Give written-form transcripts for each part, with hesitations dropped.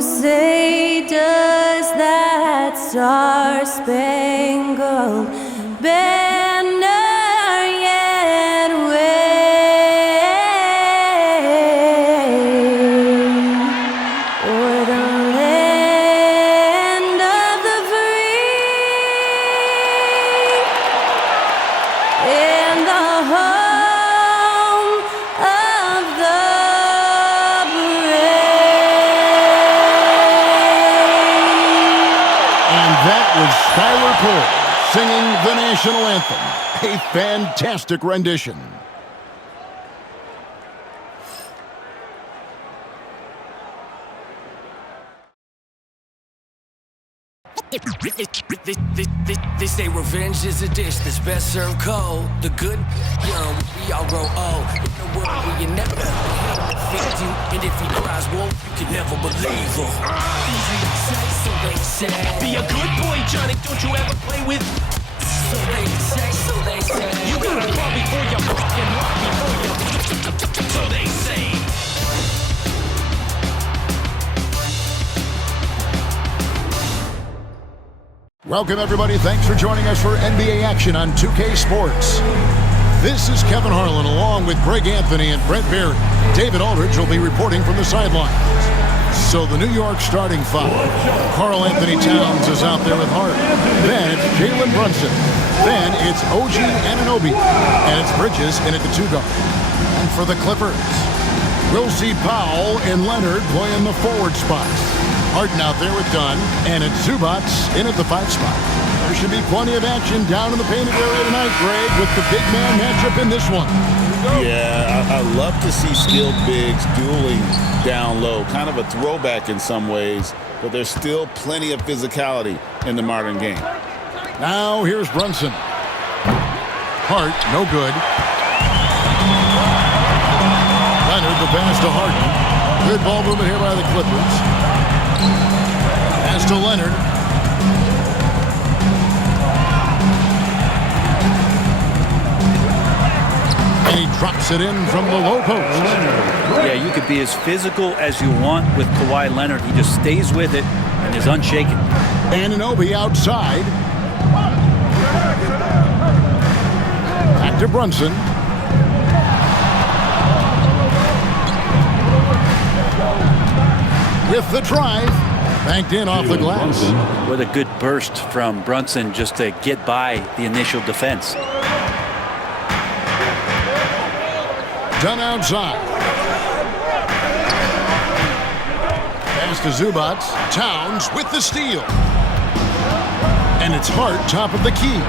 say does that star-spangled banner yet wave o'er the land of the free and the home of the Skylar Cole singing the national anthem. A fantastic rendition. They say revenge is a dish that's best served cold. The good young, we all grow old. In a world where you never fit you, and if he cries wolf, you can never believe him. So they say, be a good boy, Johnny. Don't you ever play with. So they say, you gotta crawl before you walk and walk before you. So they say. Welcome, everybody. Thanks for joining us for NBA action on 2K Sports. This is Kevin Harlan along with Greg Anthony and Brent Berry. David Aldridge will be reporting from the sidelines. So the New York starting five. Karl Anthony Towns is out there with Hart. Then it's Jalen Brunson. Then it's OG Anunoby. And it's Bridges in at the 2-guard. And for the Clippers, we'll see Powell and Leonard playing the forward spots. Harden out there with Dunn, and it's Zubac in at the 5 spot. There should be plenty of action down in the painted area tonight, Greg, with the big man matchup in this one. Yeah, I love to see skilled bigs dueling down low. Kind of a throwback in some ways, but there's still plenty of physicality in the modern game. Now here's Brunson. Hart, no good. Leonard, the pass to Harden. Good ball movement here by the Clippers. Pass to Leonard. And he drops it in from the low post. Yeah, you could be as physical as you want with Kawhi Leonard. He just stays with it and is unshaken. Anunoby outside. Back to Brunson. With the drive. Banked in off the glass. What a good burst from Brunson just to get by the initial defense. Done outside. Pass to Zubac. Towns with the steal. And it's Hart top of the key.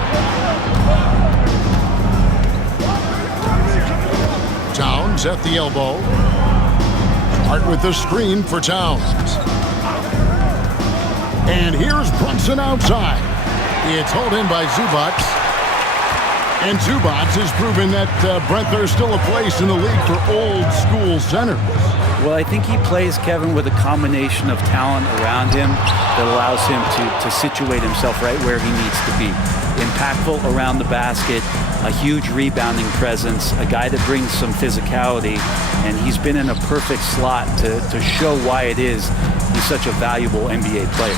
Towns at the elbow. Hart with the screen for Towns. And here's Brunson outside. It's hauled in by Zubac. And Zubac has proven that, Brent, there's still a place in the league for old school centers. Well, I think he plays, Kevin, with a combination of talent around him that allows him to situate himself right where he needs to be. Impactful around the basket, a huge rebounding presence, a guy that brings some physicality, and he's been in a perfect slot to show why it is he's such a valuable NBA player.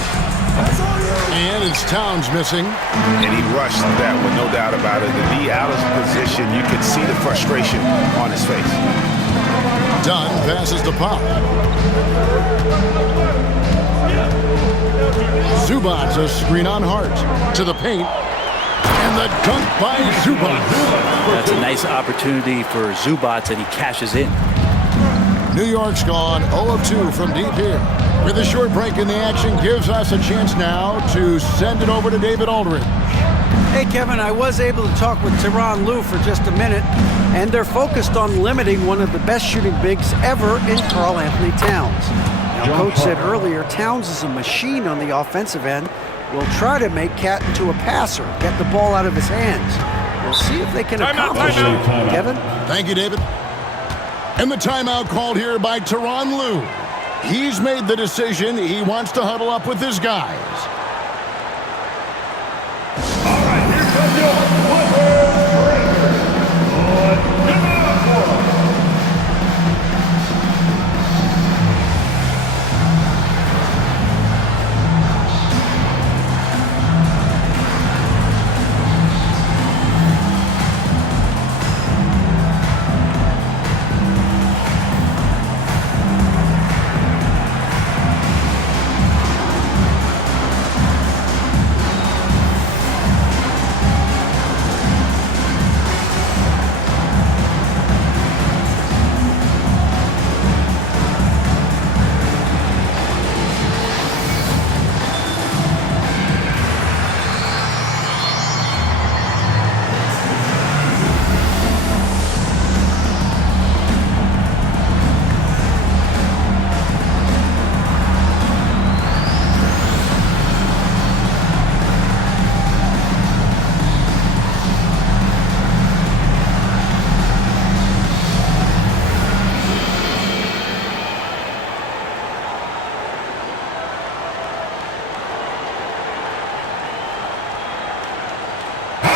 And it's Towns missing. And he rushed that one, no doubt about it. To be out of position, you could see the frustration on his face. Dunn passes the pop. Zubac, a screen on Hart. To the paint. And the dunk by Zubac. That's a nice opportunity for Zubac, and he cashes in. New York's gone 0 of 2 from deep here. With a short break in the action, gives us a chance now to send it over to David Aldridge. Hey, Kevin, I was able to talk with Tyronn Lue for just a minute, and they're focused on limiting one of the best shooting bigs ever in Karl Anthony Towns. Now, Coach said earlier, Towns is a machine on the offensive end. Will try to make Cat into a passer, get the ball out of his hands. We'll see if they can accomplish it. Kevin? Thank you, David. And the timeout called here by Tyronn Lue. He's made the decision. He wants to huddle up with his guys. All right, here comes your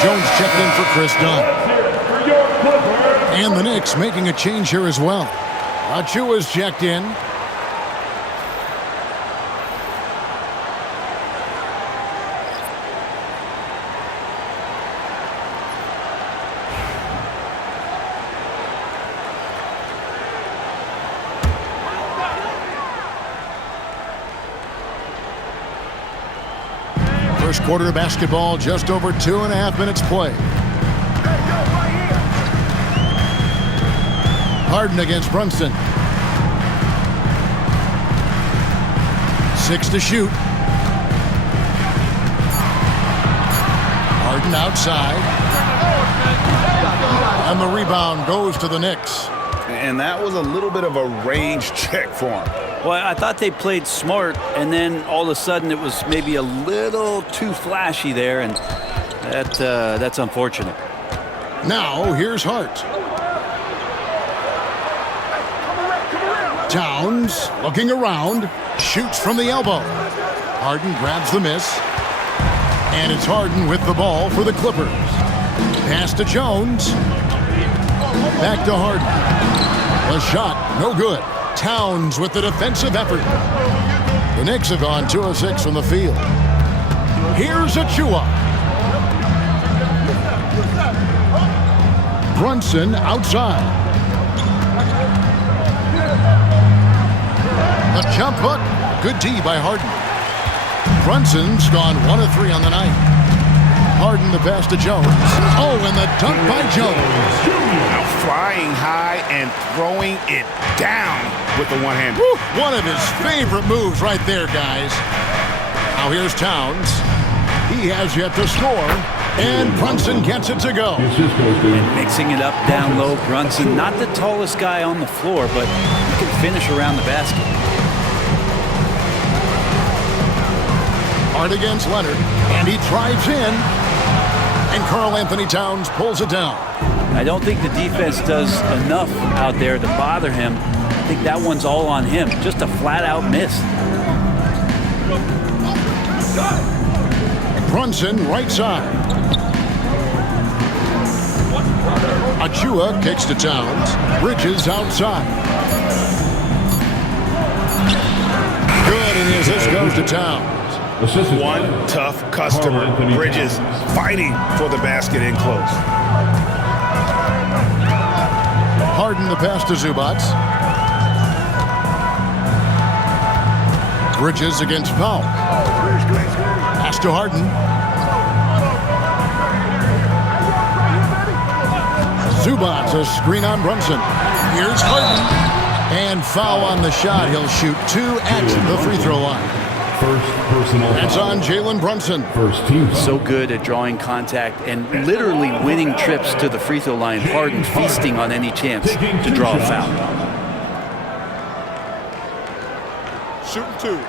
Jones checked in for Chris Dunn. For your Clippers. And the Knicks making a change here as well. Achua's checked in. First quarter of basketball, just over 2.5 minutes play. Harden against Brunson. 6 to shoot. Harden outside. And the rebound goes to the Knicks. And that was a little bit of a range check for him. Well, I thought they played smart, and then all of a sudden it was maybe a little too flashy there, and that's unfortunate. Now, here's Hart. Towns looking around, shoots from the elbow. Harden grabs the miss. And it's Harden with the ball for the Clippers. Pass to Jones. Back to Harden. The shot, no good. Towns with the defensive effort. The Knicks have gone 2 of 6 from the field. Here's Achua. Brunson outside. The jump hook. Good D by Harden. Brunson's gone 1 of 3 on the night. Harden the pass to Jones. Oh, and the dunk by Jones. Now flying high and throwing it down with the one hand. One of his favorite moves right there, guys. Now here's Towns. He has yet to score. And Brunson gets it to go. And mixing it up down low, Brunson, not the tallest guy on the floor, but he can finish around the basket. Hard against Leonard, and he drives in, and Karl Anthony Towns pulls it down. I don't think the defense does enough out there to bother him. I think that one's all on him. Just a flat-out miss. Brunson right side. Achua kicks to Towns. Bridges outside. Good, and his assist goes to Towns. One tough customer. Bridges fighting for the basket in close. Harden the pass to Zubac. Bridges against Powell. Pass to Harden. Zubac, a screen on Brunson. Here's Harden. And foul on the shot. He'll shoot 2 at the free throw line. First personal. That's on Jalen Brunson. First team. So good at drawing contact and literally winning trips to the free throw line. Harden feasting on any chance to draw a foul. Shooting 2.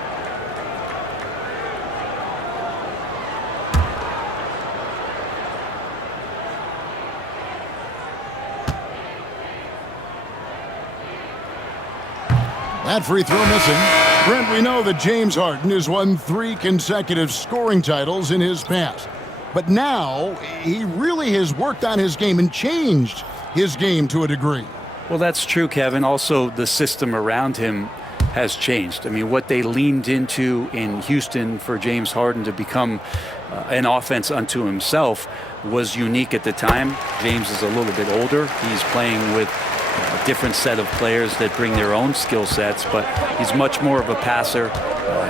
That free throw missing. Brent, we know that James Harden has won 3 consecutive scoring titles in his past. But now, he really has worked on his game and changed his game to a degree. Well, that's true, Kevin. Also, the system around him has changed. I mean, what they leaned into in Houston for James Harden to become an offense unto himself was unique at the time. James is a little bit older. He's playing with a different set of players that bring their own skill sets, but he's much more of a passer.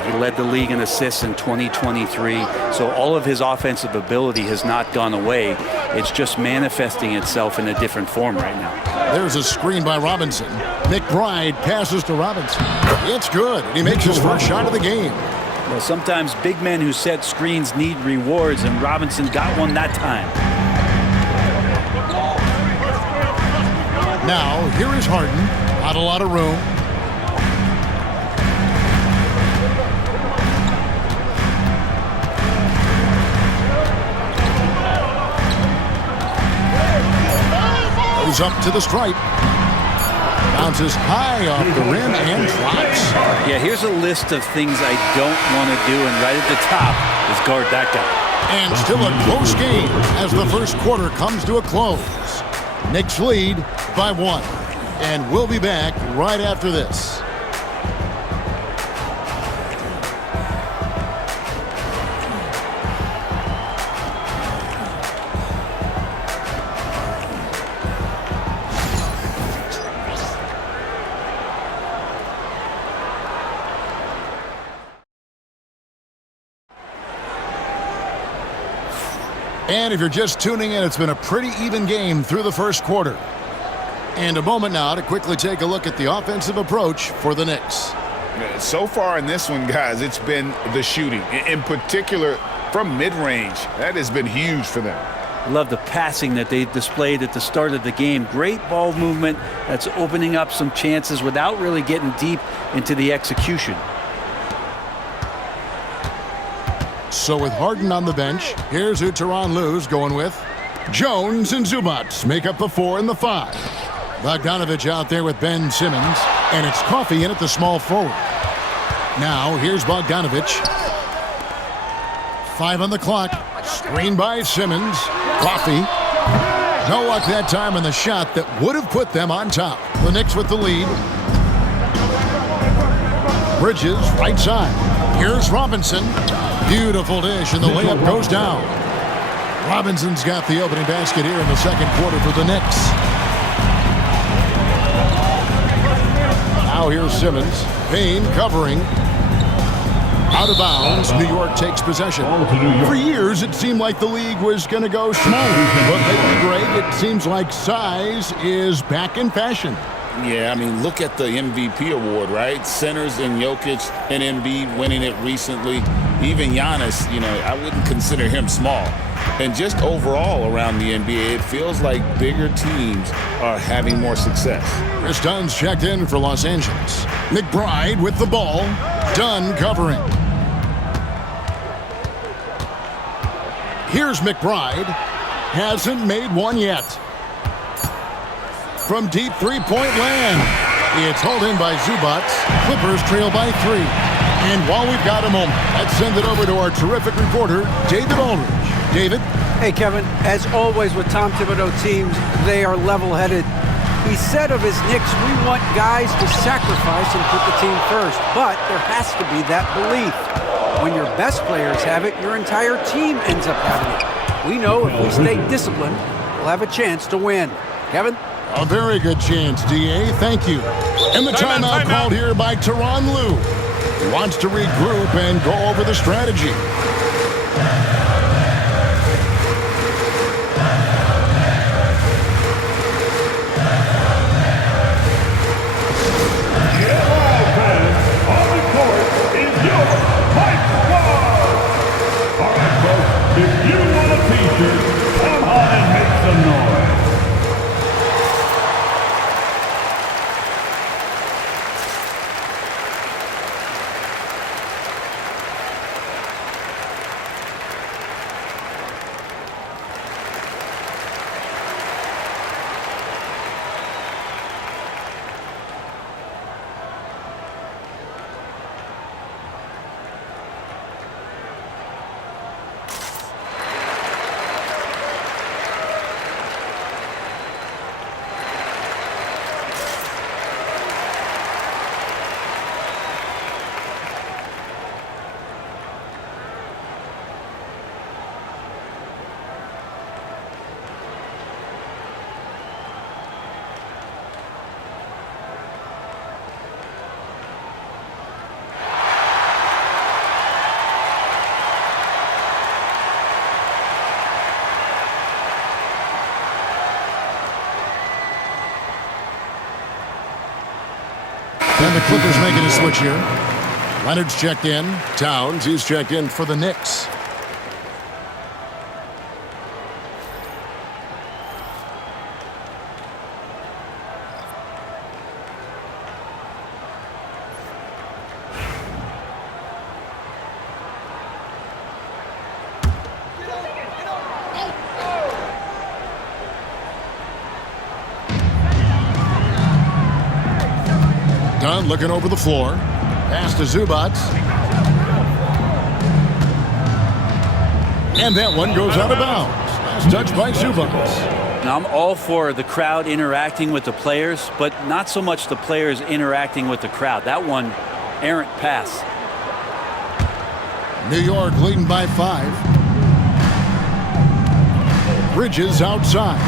He led the league in assists in 2023, so all of his offensive ability has not gone away. It's just manifesting itself in a different form right now. There's a screen by Robinson. McBride passes to Robinson. It's good. He makes his first shot of the game. Well, sometimes big men who set screens need rewards, and Robinson got one that time. Now, here is Harden. Not a lot of room. Goes up to the stripe. Bounces high off the rim and drops. Yeah, here's a list of things I don't want to do, and right at the top is guard that guy. And still a close game as the first quarter comes to a close. Knicks lead by 1. And we'll be back right after this. And if you're just tuning in, it's been a pretty even game through the first quarter. And a moment now to quickly take a look at the offensive approach for the Knicks. So far in this one, guys, it's been the shooting, in particular from mid-range. That has been huge for them. Love the passing that they displayed at the start of the game. Great ball movement that's opening up some chances without really getting deep into the execution. So with Harden on the bench, here's who Tyronn Lue's going with. Jones and Zubac make up the 4 and the 5. Bogdanovich out there with Ben Simmons, and it's Coffey in at the small forward. Now here's Bogdanovich. 5 on the clock. Screen by Simmons. Coffey. No luck that time on the shot that would have put them on top. The Knicks with the lead. Bridges, right side. Here's Robinson. Beautiful dish, and the layup goes down. Robinson's got the opening basket here in the second quarter for the Knicks. Now here's Simmons. Payne covering. Out of bounds. New York takes possession. For years, it seemed like the league was going to go small. But lately, Greg, it seems like size is back in fashion. Yeah, I mean, look at the MVP award, right? Centers and Jokic and Embiid winning it recently. Even Giannis, I wouldn't consider him small. And just overall around the NBA, it feels like bigger teams are having more success. Chris Dunn's checked in for Los Angeles. McBride with the ball. Dunn covering. Here's McBride. Hasn't made one yet. From deep three-point land. It's hauled in by Zubac. Clippers trail by 3. And while we've got a moment, let's send it over to our terrific reporter, David Aldridge. David? Hey, Kevin. As always with Tom Thibodeau teams, they are level-headed. He said of his Knicks, we want guys to sacrifice and put the team first. But there has to be that belief. When your best players have it, your entire team ends up having it. We know if we stay disciplined, we'll have a chance to win. Kevin? A very good chance, D.A. Thank you. And the timeout called here by Tyronn Lue. He wants to regroup and go over the strategy. On the court is your Mike Squad. All right, folks, if you want a t-shirt, come on and make some noise. And the Clippers making a switch here. Leonard's checked in. Towns, he's checked in for the Knicks. Hunt looking over the floor. Pass to Zubac. And that one goes out of bounds. Last touch by Zubac. Now, I'm all for the crowd interacting with the players, but not so much the players interacting with the crowd. That one, errant pass. New York leading by 5. Bridges outside.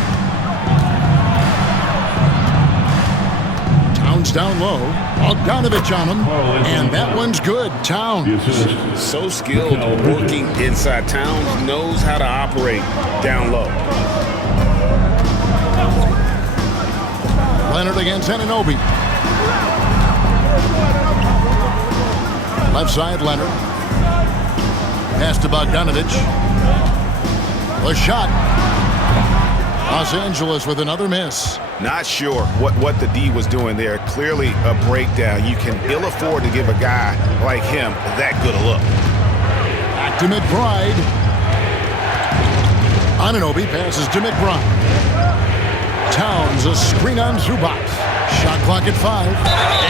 Towns down low. Bogdanovich on him. And that one's good. Towns. So skilled working inside. Towns knows how to operate down low. Leonard against Anunoby. Left side, Leonard. Pass to Bogdanovich. A shot. Los Angeles with another miss. Not sure what the D was doing there. Clearly a breakdown. You can ill afford to give a guy like him that good a look. Back to McBride. Anunoby passes to McBride. Towns a screen on Zubac. Shot clock at 5.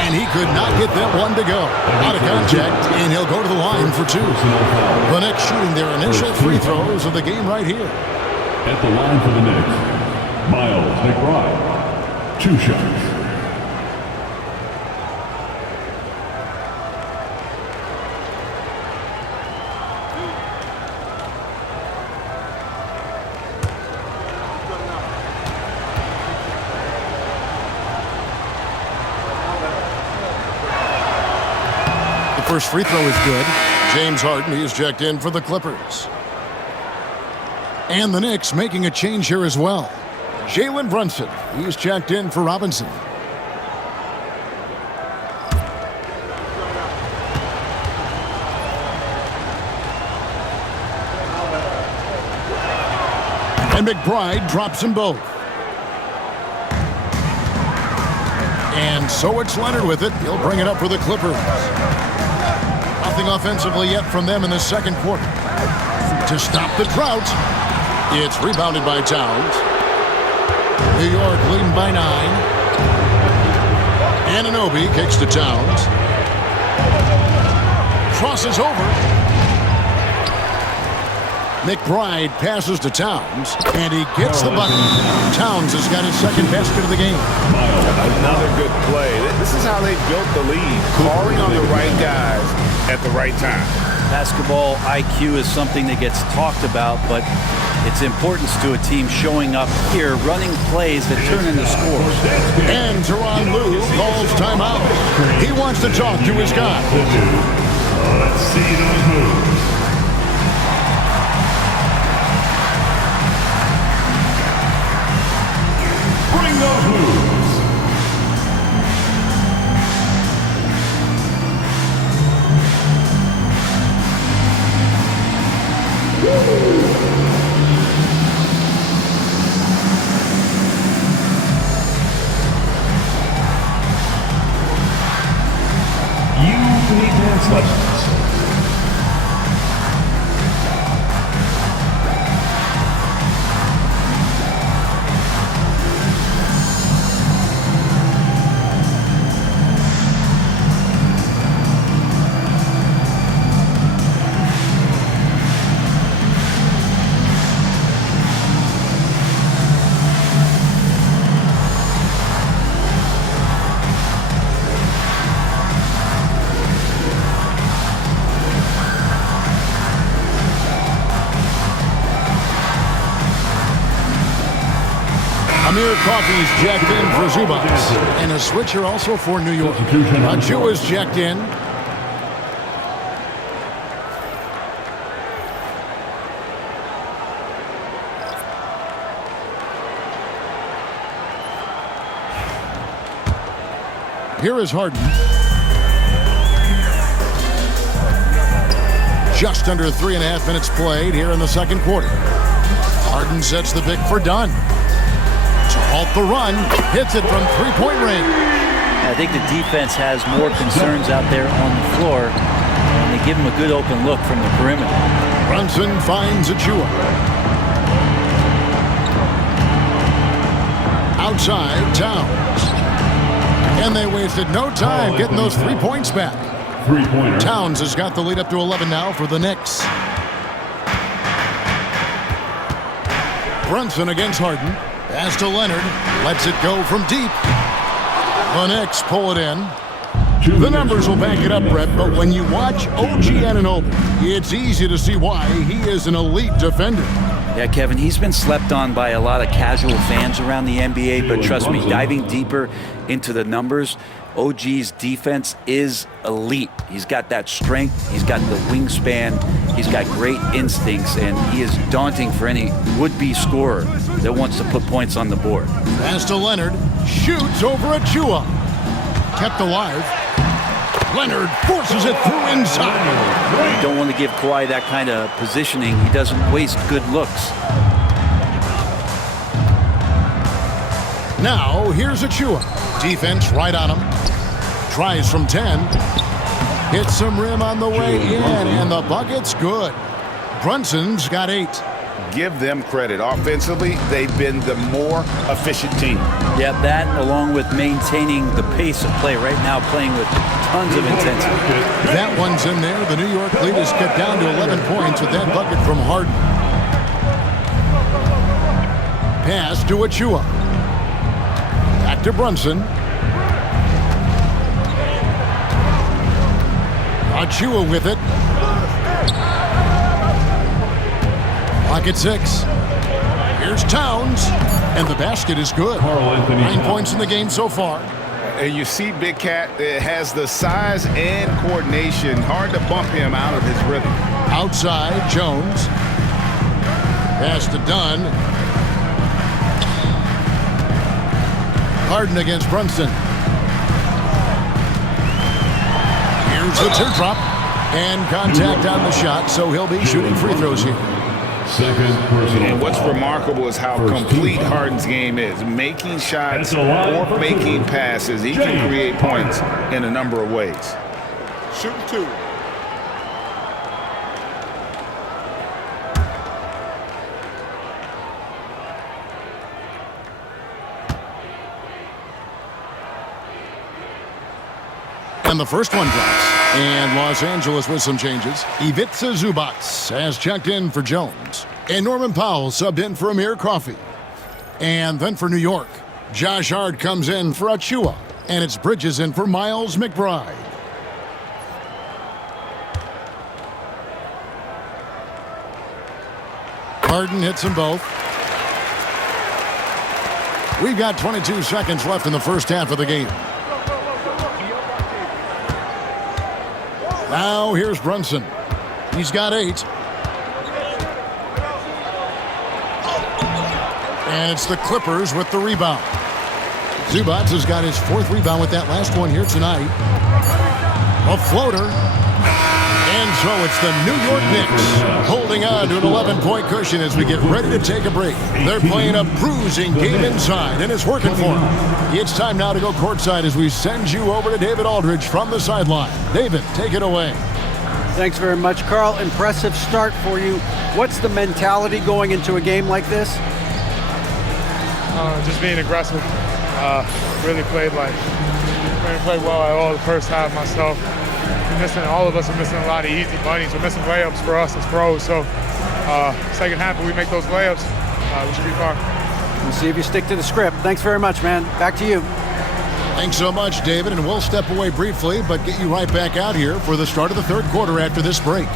And he could not get that one to go. Out of contact, and he'll go to the line for 2. The Knicks shooting their initial free throws of the game right here. At the line for the Knicks, Miles McBride. 2 shots. The first free throw is good. James Harden, he is checked in for the Clippers. And the Knicks making a change here as well. Jalen Brunson, he's checked in for Robinson. And McBride drops them both. And so it's Leonard with it. He'll bring it up for the Clippers. Nothing offensively yet from them in the second quarter. To stop the drought, it's rebounded by Towns. New York leading by 9. Anunoby kicks to Towns. Crosses over. McBride passes to Towns, and he gets the bucket. Towns has got his second basket of the game. Another good play. This is how they built the lead. Calling on the right guys at the right time. Basketball IQ is something that gets talked about, but its importance to a team showing up here, running plays that turn into scores. And Tyronn Lue calls timeout. He wants to talk to his guy. Let's see those moves. Bring those moves. You need dance lessons. Amir Coffey's jacked in for Zubac. And a switcher also for New York. Achu is jacked in. Here is Harden. Just under 3.5 minutes played here in the second quarter. Harden sets the pick for Dunn. To halt the run, hits it from three-point range. I think the defense has more concerns out there on the floor, and they give him a good open look from the perimeter. Brunson finds Achua. Outside, Towns. And they wasted no time getting those 3 points back. 3-pointer. Towns has got the lead up to 11 now for the Knicks. Brunson against Harden. Pass to Leonard. Lets it go from deep. The Knicks pull it in. The numbers will back it up, Brett, but when you watch OG Anunoby, it's easy to see why he is an elite defender. Yeah, Kevin, he's been slept on by a lot of casual fans around the NBA, but trust me, diving deeper into the numbers, OG's defense is elite. He's got that strength, he's got the wingspan, he's got great instincts, and he is daunting for any would-be scorer that wants to put points on the board. Pass to Leonard, shoots over Achua. Kept alive. Leonard forces it through inside. You don't want to give Kawhi that kind of positioning. He doesn't waste good looks. Now, here's Achua. Defense right on him. Tries from 10. Hits some rim on the way in, and the bucket's good. Brunson's got 8. Give them credit. Offensively, they've been the more efficient team. Yeah, that along with maintaining the pace of play right now, playing with tons of intensity. That one's in there. The New York lead is cut down to 11 points with that bucket from Harden. Pass to Achua. Back to Brunson. Achua with it. Clock at 6. Here's Towns, and the basket is good. 9 points in the game so far. And you see Big Cat has the size and coordination. Hard to bump him out of his rhythm. Outside, Jones. Pass to Dunn. Harden against Brunson. Here's the teardrop. And contact on the shot, so he'll be shooting free throws here. And what's remarkable is how complete Harden's game is. Making shots or making passes. He can create points in a number of ways. Shooting 2. And the first one drops. And Los Angeles with some changes. Ivica Zubac has checked in for Jones. And Norman Powell subbed in for Amir Coffey. And then for New York, Josh Hart comes in for Achua. And it's Bridges in for Miles McBride. Harden hits them both. We've got 22 seconds left in the first half of the game. Now here's Brunson. He's got 8. And it's the Clippers with the rebound. Zubac has got his 4th rebound with that last one here tonight. A floater. And so it's the New York Knicks holding on to an 11-point cushion as we get ready to take a break. They're playing a bruising game inside, and it's working for them. It's time now to go courtside as we send you over to David Aldridge from the sideline. David, take it away. Thanks very much, Carl. Impressive start for you. What's the mentality going into a game like this? Just being aggressive. Really played well at all the first half myself. All of us are missing a lot of easy bunnies. We're missing layups for us as pros. So second half, if we make those layups, we should be fine. We'll see if you stick to the script. Thanks very much, man. Back to you. Thanks so much, David. And we'll step away briefly, but get you right back out here for the start of the third quarter after this break.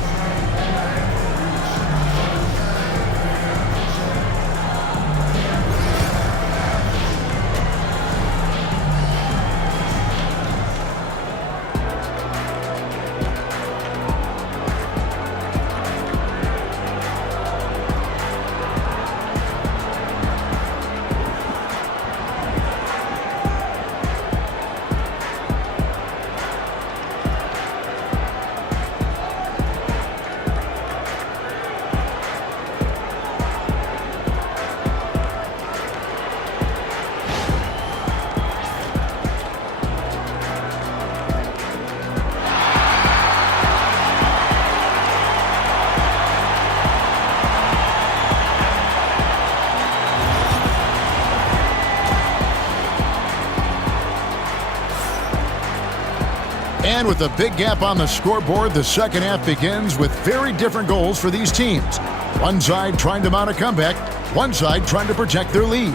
And with a big gap on the scoreboard, the second half begins with very different goals for these teams. One side trying to mount a comeback, one side trying to protect their lead.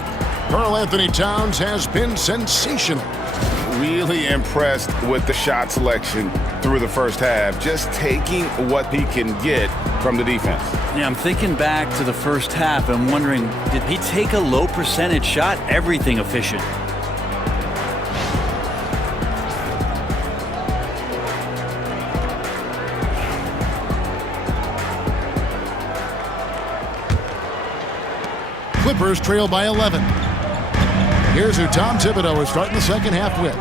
Karl Anthony Towns has been sensational. Really impressed with the shot selection through the first half, just taking what he can get from the defense. Yeah, I'm thinking back to the first half and wondering, did he take a low percentage shot? Everything efficient. Clippers trail by 11. Here's who Tom Thibodeau is starting the second half with.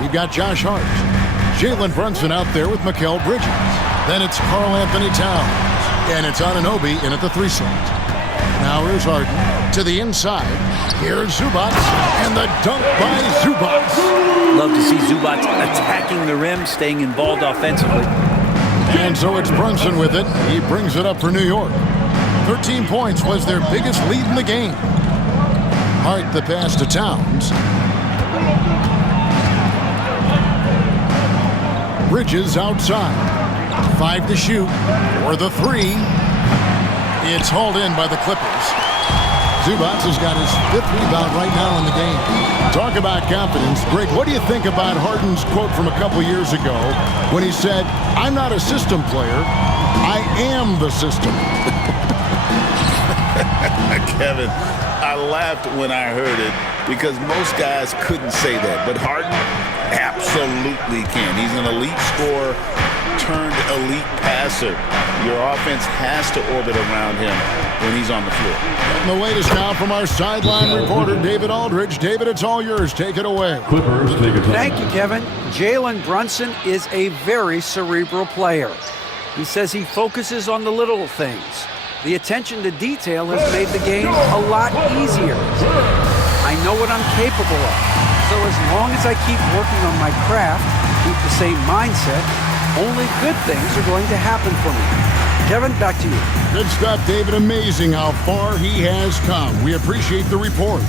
We've got Josh Hart. Jalen Brunson out there with Mikal Bridges. Then it's Karl Anthony Towns. And it's Anunoby in at the 3 slot. Now here's Harden to the inside. Here's Zubac. And the dunk by Zubac. Love to see Zubac attacking the rim, staying involved offensively. And so it's Brunson with it. He brings it up for New York. 13 points was their biggest lead in the game. Hart the pass to Towns. Bridges outside. 5 to shoot. For the 3. It's hauled in by the Clippers. Zubac has got his 5th rebound right now in the game. Talk about confidence. Greg, what do you think about Harden's quote from a couple years ago when he said, "I'm not a system player, I am the system"? Kevin, I laughed when I heard it because most guys couldn't say that, but Harden absolutely can. He's an elite scorer turned elite passer. Your offense has to orbit around him when he's on the floor. And the latest now from our sideline reporter, David Aldridge. David, it's all yours. Take it away. Clippers take it. Thank you, Kevin. Jalen Brunson is a very cerebral player. He says he focuses on the little things. The attention to detail has made the game a lot easier. I know what I'm capable of. So as long as I keep working on my craft, keep the same mindset, only good things are going to happen for me. Kevin, back to you. Good stuff, David. Amazing how far he has come. We appreciate the report.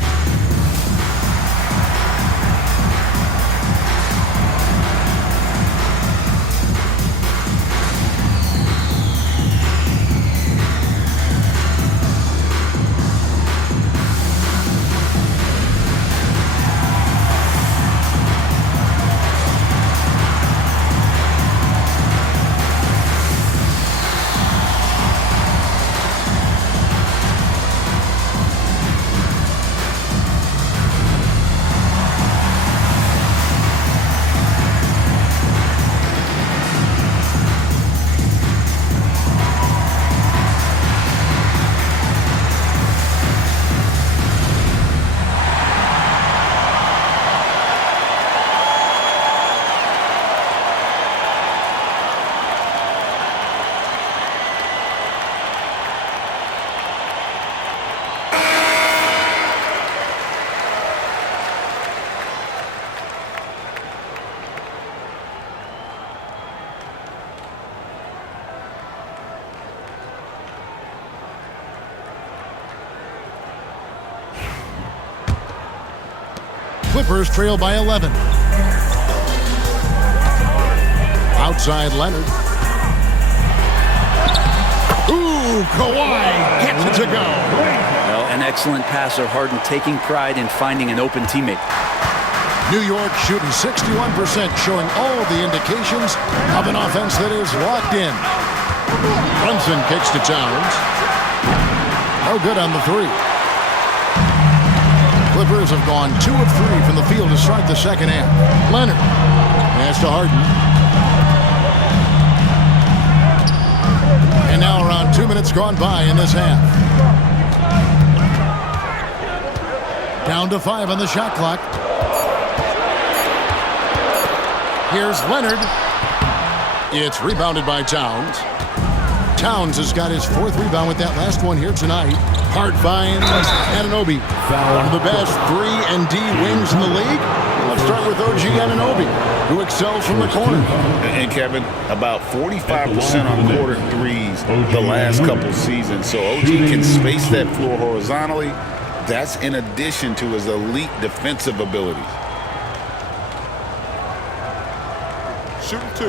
Clippers trail by 11. Outside Leonard. Ooh, Kawhi gets it to go. Well, an excellent passer, Harden taking pride in finding an open teammate. New York shooting 61%, showing all the indications of an offense that is locked in. Brunson kicks to Towns. No good on the 3. Clippers have gone 2 of 3 from the field to start the second half. Leonard pass to Harden. And now around 2 minutes gone by in this half. Down to 5 on the shot clock. Here's Leonard. It's rebounded by Towns. Towns has got his 4th rebound with that last one here tonight. Hart finds Anunoby. One of the best 3 and D wings in the league. Let's start with OG Anunoby, who excels from the corner. And Kevin, about 45% on quarter threes the last couple seasons. So OG can space that floor horizontally. That's in addition to his elite defensive abilities. shooting 2.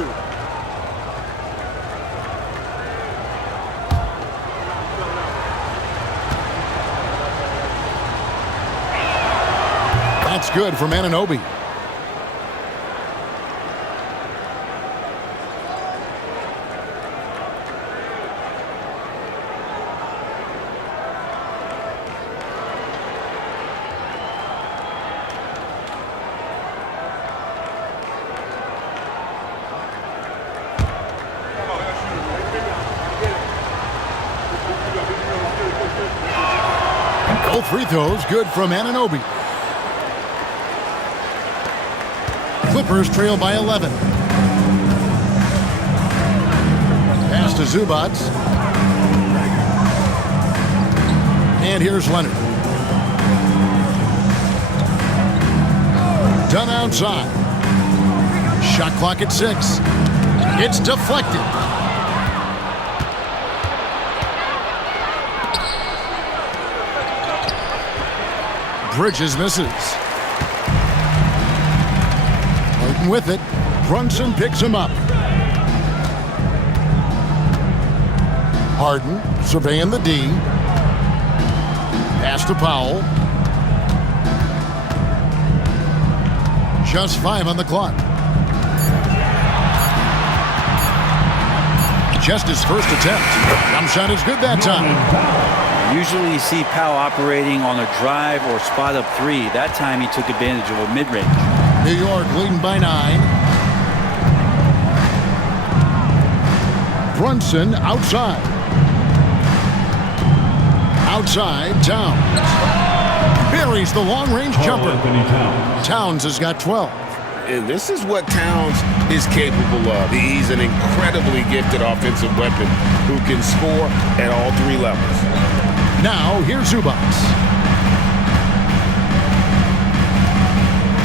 That's good from Anunoby. Both free throws good from Anunoby. Clippers trail by 11. Pass to Zubac. And here's Leonard. Done outside. Shot clock at 6. It's deflected. Bridges misses. Harden with it. Brunson picks him up. Harden surveying the D. Pass to Powell. Just 5 on the clock. Just his first attempt. Jump shot is good that time. Usually you see Powell operating on a drive or spot up 3. That time he took advantage of a mid-range. New York leading by 9. Brunson outside. Outside, Towns. Buries the long-range jumper. Towns has got 12. And this is what Towns is capable of. He's an incredibly gifted offensive weapon who can score at all 3 levels. Now, here's Zubac.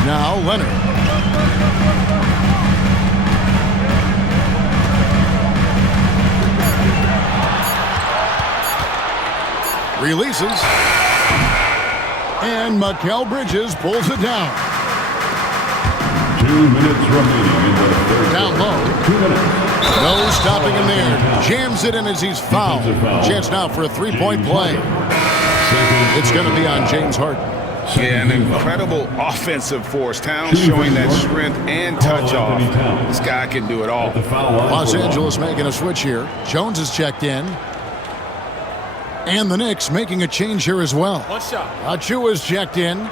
Now, Leonard. Releases. And Mikal Bridges pulls it down. 2 minutes remaining in the third. Down low. 2 minutes. No stopping him there. Jams it in as he's fouled. Chance now for a 3-point play. It's going to be on James Harden. Yeah, an incredible offensive force. Towns showing that strength and touch off. This guy can do it all. Los Angeles making a switch here. Jones is checked in. And the Knicks making a change here as well. One shot. Achua is checked in.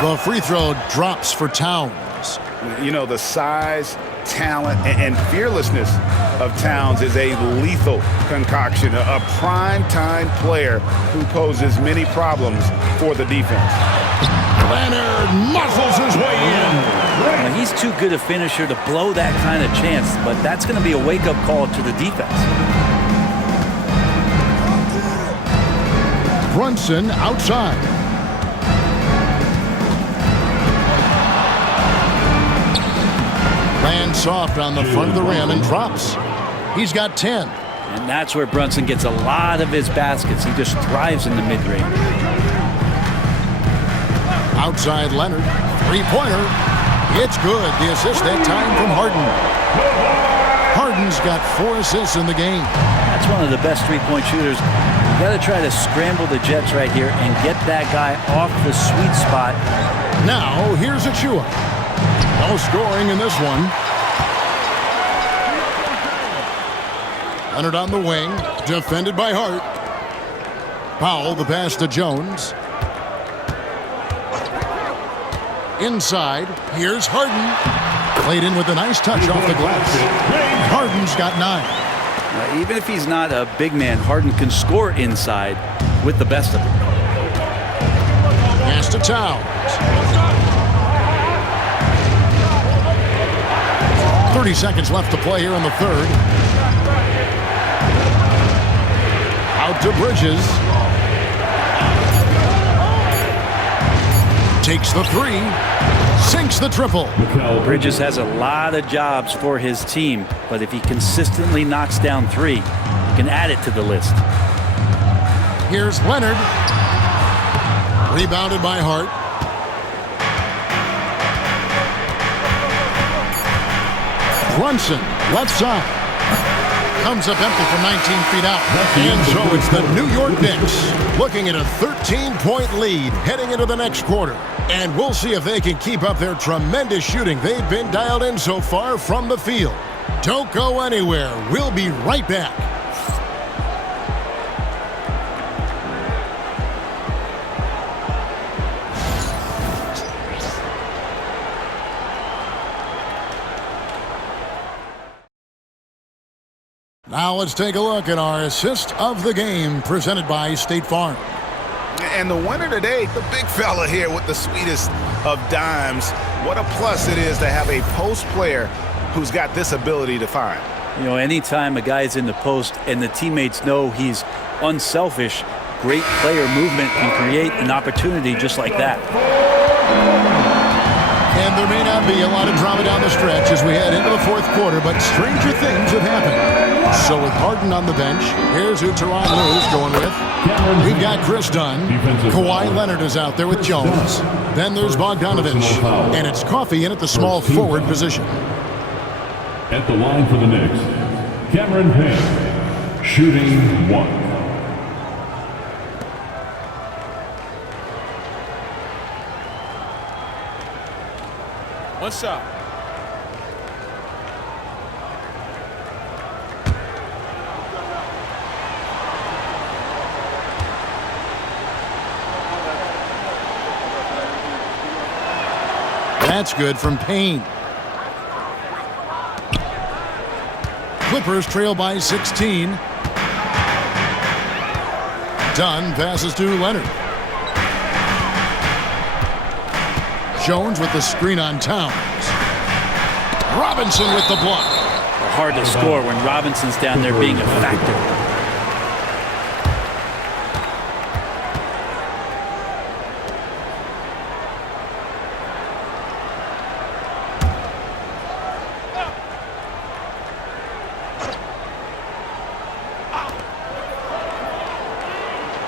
The free throw drops for Towns. You know, the size, talent, and fearlessness of Towns is a lethal concoction, a prime-time player who poses many problems for the defense. Leonard muscles his way in. Now, he's too good a finisher to blow that kind of chance, but that's going to be a wake-up call to the defense. Brunson outside. Lands soft on the front of the rim and drops. He's got 10. And that's where Brunson gets a lot of his baskets. He just thrives in the mid-range. Outside Leonard. Three-pointer. It's good. The assist that time from Harden. Harden's got 4 assists in the game. That's one of the best three-point shooters. You got to try to scramble the Jets right here and get that guy off the sweet spot. Now, here's Achua. No scoring in this one. Leonard on the wing, defended by Hart. Powell, the pass to Jones. Inside, here's Harden. Played in with a nice touch off the glass. Harden's got 9. Even if he's not a big man, Harden can score inside with the best of them. Pass to Towns. 30 seconds left to play here in the third. Out to Bridges. Takes the 3. sinks the triple. Bridges has a lot of jobs for his team, but if he consistently knocks down three, he can add it to the list. Here's Leonard. Rebounded by Hart. Brunson, left side. Comes up empty from 19 feet out. And so it's the New York Knicks looking at a 13-point lead heading into the next quarter. And we'll see if they can keep up their tremendous shooting they've been dialed in so far from the field. Don't go anywhere. We'll be right back. Now let's take a look at our assist of the game presented by State Farm. And the winner today, the big fella here with the sweetest of dimes. What a plus it is to have a post player who's got this ability to find. You know, anytime a guy's in the post and the teammates know he's unselfish, great player movement can create an opportunity just like that. And there may not be a lot of drama down the stretch as we head into the fourth quarter, but stranger things have happened. So with Harden on the bench, here's who Tyronn Lue's going with. We've got Chris Dunn. Kawhi Leonard is out there with Jones. Then there's Bogdanovich. And it's Coffey in at the small forward position. At the line for the Knicks, Cameron Payne, shooting 1. One shot. That's good from Payne. Clippers trail by 16. Dunn passes to Leonard. Jones with the screen on Towns. Robinson with the block. Hard to score when Robinson's down there being a factor.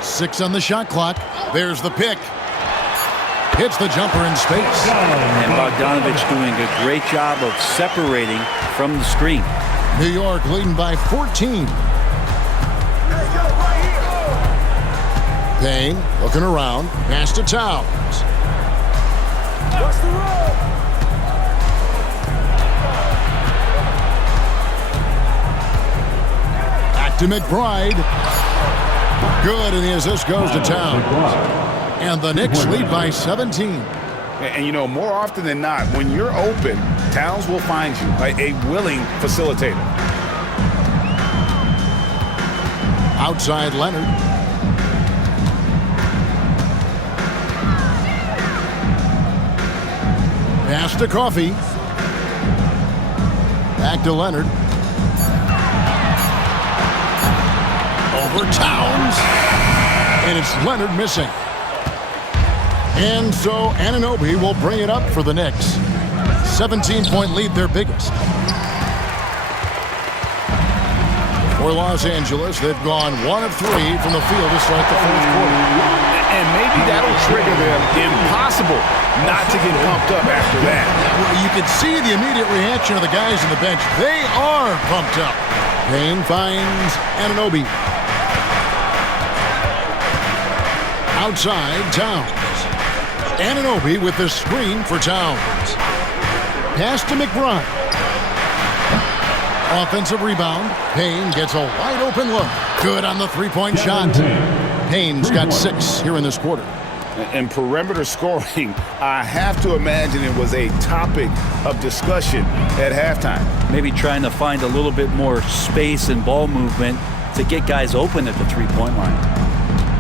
Six on the shot clock. There's the pick. Hits the jumper in space. And Bogdanovich doing a great job of separating from the screen. New York leading by 14. Payne looking around. Pass to Towns. Back to McBride. Good, and the assist goes to Towns. And the Knicks lead by 17. And you know, more often than not, when you're open, Towns will find you, like a willing facilitator. Outside Leonard. Pass to Coffey. Back to Leonard. Over Towns. And it's Leonard missing. And so Anunoby will bring it up for the Knicks. 17-point lead, their biggest. For Los Angeles, they've gone 1 of 3 from the field to start the fourth quarter. And maybe that'll trigger them. Impossible not to get pumped up after that. You can see the immediate reaction of the guys on the bench. They are pumped up. Payne finds Anunoby. Outside, Towns. Anunoby with the screen for Towns. Pass to McBride. Offensive rebound. Payne gets a wide open look. Good on the three-point shot. Payne's got 6 here in this quarter. And perimeter scoring, I have to imagine it was a topic of discussion at halftime. Maybe trying to find a little bit more space and ball movement to get guys open at the three-point line.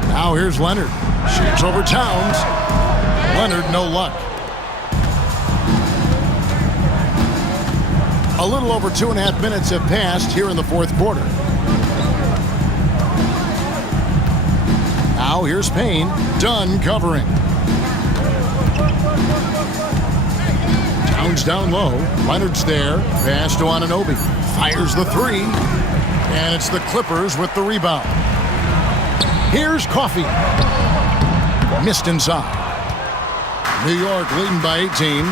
Now here's Leonard. Shoots over Towns. Leonard, no luck. A little over 2.5 minutes have passed here in the fourth quarter. Now here's Payne. Dunn covering. Towns down low. Leonard's there. Pass to Anunoby. Fires the three. And it's the Clippers with the rebound. Here's Coffey. Missed inside. New York leading by 18.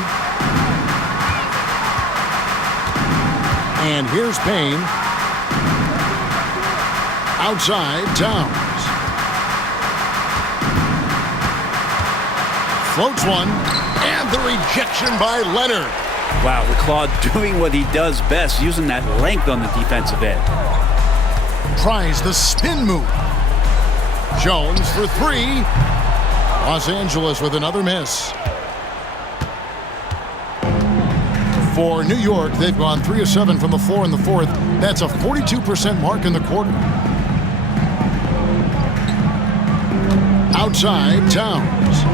And here's Payne. Outside, Towns. Floats one. And the rejection by Leonard. Wow, the Claude doing what he does best, using that length on the defensive end. Tries the spin move. Jones for three. Los Angeles with another miss. For New York, they've gone 3 of 7 from the floor in the fourth. That's a 42% mark in the quarter. Outside, Towns.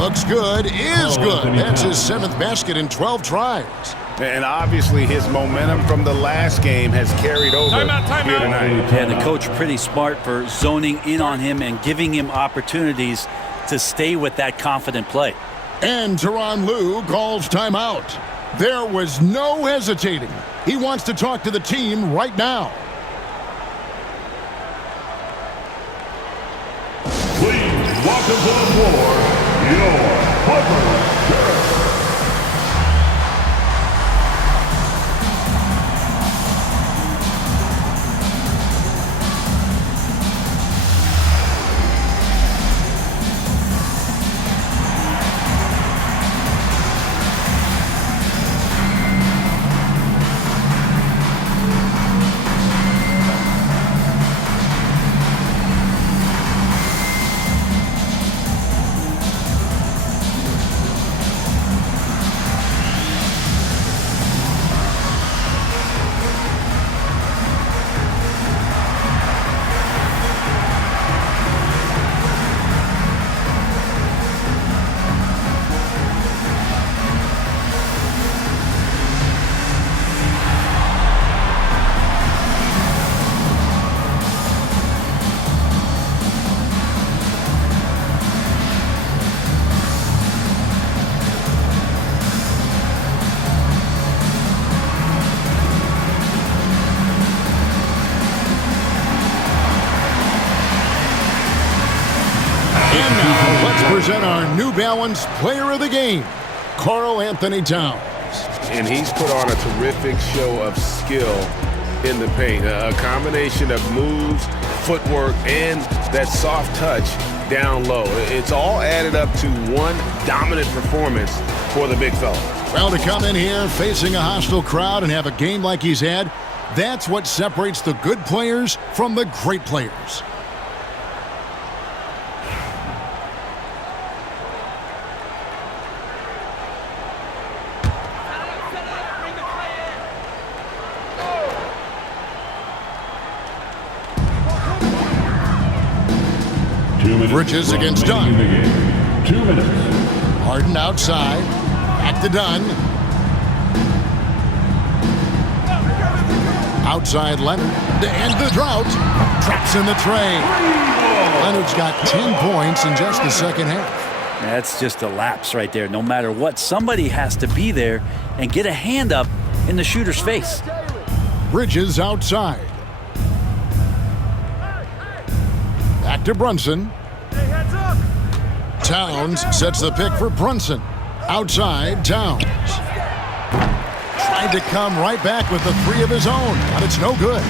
Looks good, is good. That's his 7th basket in 12 tries. And obviously his momentum from the last game has carried over here tonight. Yeah, the coach pretty smart for zoning in on him and giving him opportunities to stay with that confident play. And Tyronn Lue calls timeout. There was no hesitating. He wants to talk to the team right now. Please welcome to the floor your Clippers. Present our New Balance Player of the Game, Karl-Anthony Towns. And he's put on a terrific show of skill in the paint. A combination of moves, footwork, and that soft touch down low. It's all added up to one dominant performance for the big fella. Well, to come in here facing a hostile crowd and have a game like he's had, that's what separates the good players from the great players. Bridges against Dunn. 2 minutes. Harden outside. Back to Dunn. Outside Leonard. And the drought. Traps in the tray. Leonard's got 10 points in just the second half. That's just a lapse right there. No matter what, somebody has to be there and get a hand up in the shooter's face. Bridges outside. Back to Brunson. Towns sets the pick for Brunson. Outside, Towns. Tried to come right back with the three of his own, but it's no good.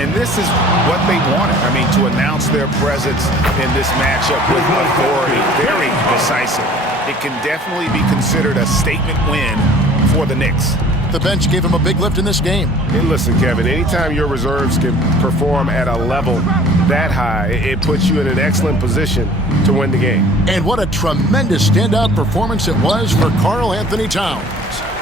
And this is what they wanted. I mean, to announce their presence in this matchup with authority. Very decisive. It can definitely be considered a statement win for the Knicks. The bench gave him a big lift in this game. And listen, Kevin, anytime your reserves can perform at a level that high, it puts you in an excellent position to win the game. And what a tremendous standout performance it was for Karl-Anthony Towns.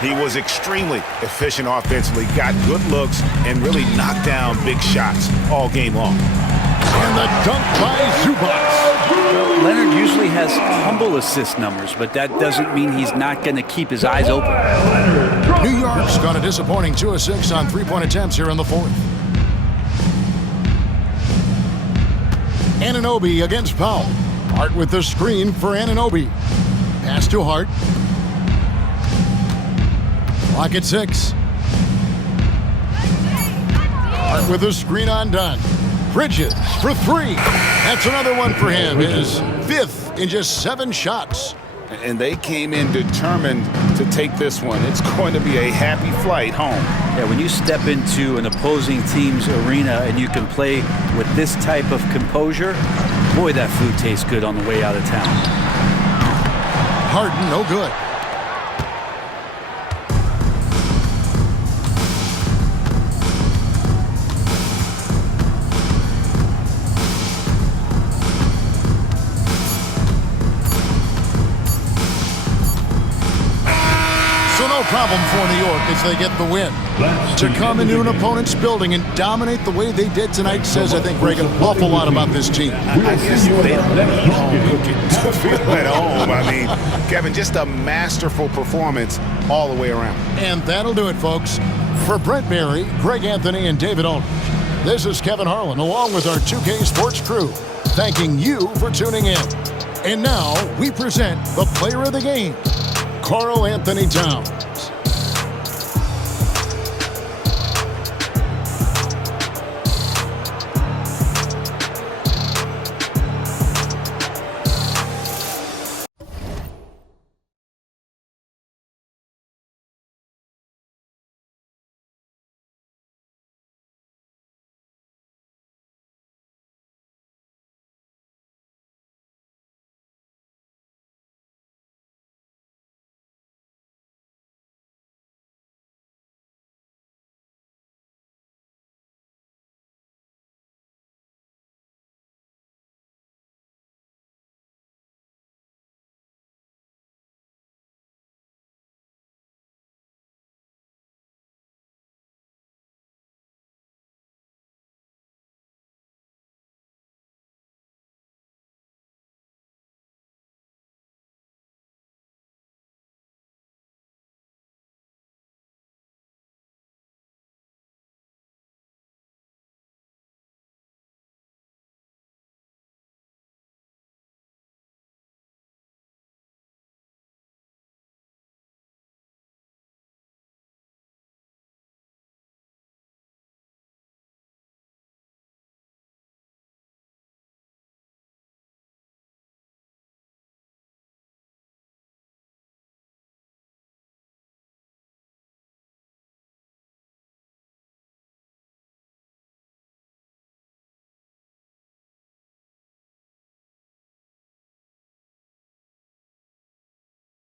He was extremely efficient offensively, got good looks, and really knocked down big shots all game long. And the dunk by Zubac. Well, Leonard usually has humble assist numbers, but that doesn't mean he's not going to keep his eyes open. New York's got a disappointing 2 of 6 on three-point attempts here in the fourth. Anunoby against Powell. Hart with the screen for Anunoby. Pass to Hart. Clock at 6. Hart with the screen on Dunn. Bridges for 3. That's another one for him. His 5th in just 7 shots. And they came in determined to take this one. It's going to be a happy flight home. Yeah, when you step into an opposing team's arena and you can play with this type of composure, boy, that food tastes good on the way out of town. Harden, no good. So no problem for New York as they get the win. To come into an opponent's building and dominate the way they did tonight says, I think, Greg, an awful lot about this team. I guess they don't need home cooking to feel at home. I mean, Kevin, just a masterful performance all the way around. And that'll do it, folks. For Brent Barry, Greg Anthony, and David Aldridge, this is Kevin Harlan, along with our 2K Sports crew, thanking you for tuning in. And now we present the player of the game, Karl Anthony Towns.